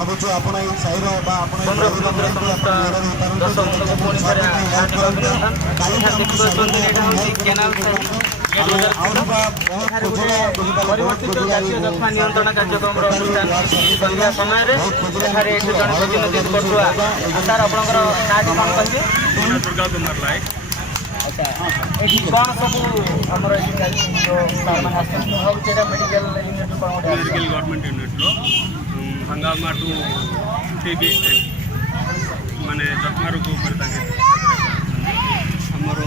ଭାବୁଛୁ ଆପଣ ଏଇ ସାହିର ବା ଆପଣ ପରିବର୍ତ୍ତିତ ଜାତୀୟ ଯକ୍ଷ୍ମା ନିୟନ୍ତ୍ରଣ କାର୍ଯ୍ୟକ୍ରମର ଅନୁଷ୍ଠାନ ସନ୍ଧ୍ୟା ସମୟରେ ଏଠାରେ ଏଠି ଜଣେ ପ୍ରତିନିଧି କରୁଥିବା ସାର୍ ଆପଣଙ୍କର ନାଁଟି କ'ଣ କହିବେ? ଆଚ୍ଛା ଏଠି କ'ଣ ସବୁ ଆମର ଏଠି ଯେଉଁ ମାନେ ଆସୁଛନ୍ତି ଭାବୁଛି ଏଇଟା ମେଡ଼ିକାଲ ୟୁନିଟ୍ କ'ଣ ଗୋଟେ ମେଡ଼ିକାଲ ଗଭର୍ଣ୍ଣମେଣ୍ଟ ୟୁନିଟ୍ର ହଙ୍ଗାମା ଟୁ ଟିବି ମାନେ ଯକ୍ଷ୍ମା ରୋଗ ଉପରେ ତାଙ୍କେ ଆମର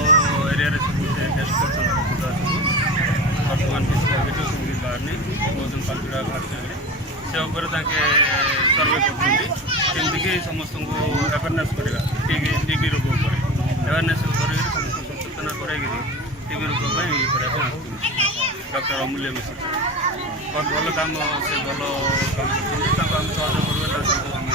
ଏରିଆରେ ସବୁ ଟେଷ୍ଟ କରୁଛନ୍ତି ବର୍ତ୍ତମାନ କିଛି ପଜିଟିଭ୍ ସେମିତି ବାହାରିନି ଓଜନ ପାଲଟିବା ବାହାରିଛନ୍ତି ସେ ଉପରେ ତାଙ୍କେ ସର୍ଭେ କରୁଛନ୍ତି ଯେମିତିକି ସମସ୍ତଙ୍କୁ ଆୱାରନେସ୍ କରିବା ଟିବି ରୋଗ ଉପରେ ଆୱାରନେସ୍ କରିକି ସମସ୍ତଙ୍କୁ ସଚେତନ କରାଇକିରି ଟିବି ରୋଗ ପାଇଁ ଇଏ କରିବା ପାଇଁ ଆସୁଛନ୍ତି ଡକ୍ଟର ଅମୂଲ୍ୟ ମିଶ୍ର ବହୁତ ଭଲ କାମ ସେ ଭଲ କାମ କରୁଛନ୍ତି ତାଙ୍କୁ ଆମେ ସହଯୋଗ କରିବା ତାଙ୍କୁ ଆମେ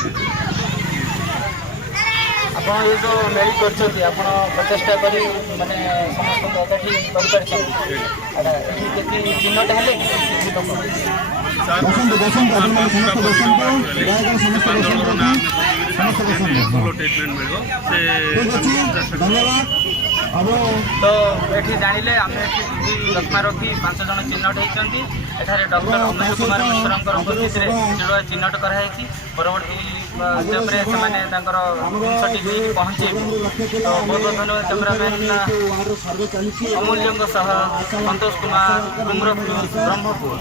ଆପଣ ଏ ଯେଉଁ ମେଳି କରିଛନ୍ତି ଆପଣ ପ୍ରଚେଷ୍ଟା କରି ମାନେ ସମସ୍ତଙ୍କୁ ଏକାଠି କରିପାରିଛନ୍ତି ଏଠି କେତେ ଚିହ୍ନଟ ହେଲେ କିଛି ଲୋକ ଭଲ ଟ୍ରିଟମେଣ୍ଟ ମିଳିବ ସେ ତ ଏଠି ଜାଣିଲେ ଆମେ ଏଠି ଯକ୍ଷ୍ମା ରୋଗୀ 5 ଜଣ ଚିହ୍ନଟ ହେଇଛନ୍ତି ଏଠାରେ ଡକ୍ଟର ଅମୂଲ୍ୟ କୁମାର ମିଶ୍ରଙ୍କର ଉପସ୍ଥିତିରେ ଚିହ୍ନଟ କରାଯାଇଛି ପରବର୍ତ୍ତୀ ଷ୍ଟେପ୍ରେ ସେମାନେ ତାଙ୍କର ଜିନିଷଟି ନେଇକି ପହଞ୍ଚେଇବେ ତ ବହୁତ ବହୁତ ଧନ୍ୟବାଦ କ୍ୟାମେରାମ୍ୟାନ୍ ଅମୂଲ୍ୟଙ୍କ ସହ ସନ୍ତୋଷ କୁମାର ବ୍ରହ୍ମପୁର।